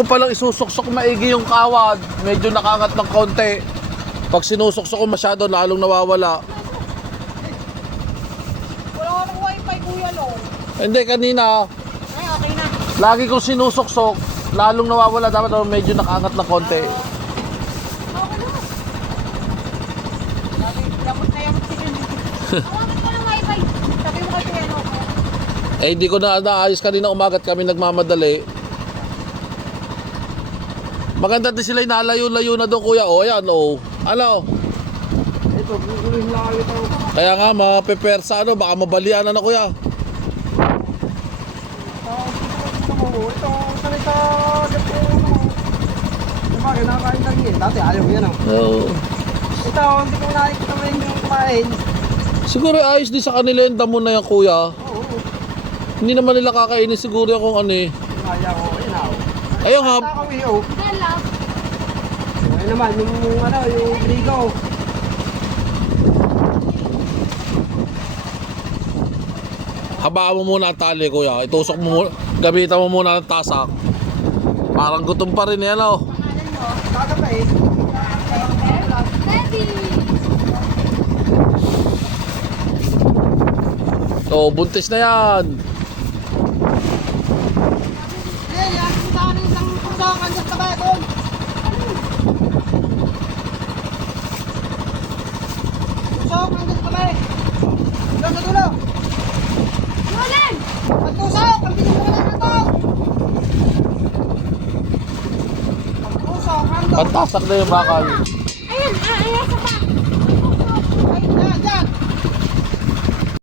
ko palang isusuksok maigi yung kawad, medyo nakaangat ng konti. Pag sinusuksok ko masyado, lalong nawawala. Wala ka ng wifi, kuya, no? Hindi, kanina, Ay, okay na. lagi kong sinusuksok, lalong nawawala. Dapat medyo nakaangat ng konti. Okay na. Yamot na yamot si Jun. Hawakan ko ng wifi. Sabi mo kasi ano. Eh, hindi ko na naayos kanina umagat kami nagmamadali. Maganda din sila yung nalayo-layo na doon, kuya. O, ayan, o. Ano? Ito, guguloy lang ito. Kaya nga, mape-prepare sa ano, baka mabalian na, kuya. Ito, sanay sa gato. Diba, kinakain lang yun. Dati ayaw ko yan, oh. Oo. Ito, hindi ko nakikita mo yung kumain. Siguro ayos din sa kanila yung damo na yan, kuya. Oo, Hindi naman nila kakainin siguro yung kung ano eh. kaya ko, ayun na, oh. Ayun nga, Nakawi, oh. Hello. Ayun naman, yung ano, yung trigo. habaan mo muna ang tali, kuya. Itusok mo muna, gamitan mo muna ang tasak. Parang gutom pa rin yan, oh. Kagapa eh. Baby. Oh, buntis na yan. Ayan, yan. Sa akin isang puso, kandas na ba doon? Puso, kandas na ba? Doon sa dulo. Rolling. Ang puso, kampitin mo lang ito. Ang puso, kandas. Pantasak na yung bakal.